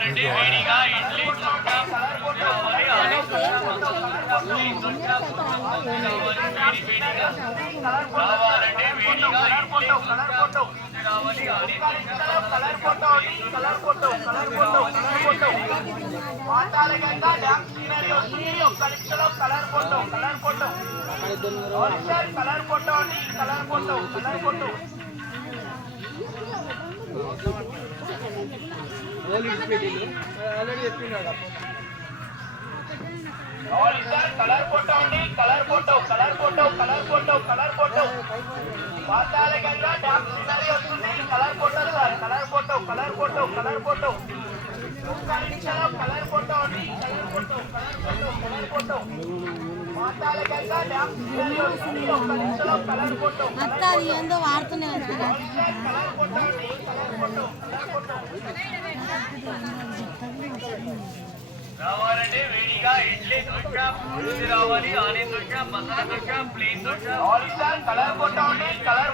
రావాలండి వేడిగా ఇడ్లీ దోశ రావాలి ఆలు ప్లేన్ దోశ రావాలి వేడిగా రావాలండి వేడిగా ఇడ్లీ దోశ రావాలి ఆలు కలర్ ఫోటో మాతాలగంగా డాన్స్ సీనరీ వస్తుంది. ఒక్క నిమిషంలో కలర్ ఫోటో కలర్ ఫోటో అండి కలర్ ఫోటో కలర్ ఫోటో అండి కలర్ ఫోటో మాతాలగంగా డాన్స్ సీనరీ వస్తుంది. Colour photo sir colour photo ఒక్క నిమిషంలో కలర్ ఫోటో అండి కలర్ ఫోటో మాతాలగంగా డాన్స్ సీనరీ వస్తుంది. ఒక్క నిమిషంలో కలర్ ఫోటో అత్త అది ఏందో వాడుతూనే ఉంటారా కలర్ ఫోటో అండి రావాలండి వేడిగా ఇడ్లీ దోశ రావాలి aloo dosa masala dosa plain dosa colour photo అండి కలర్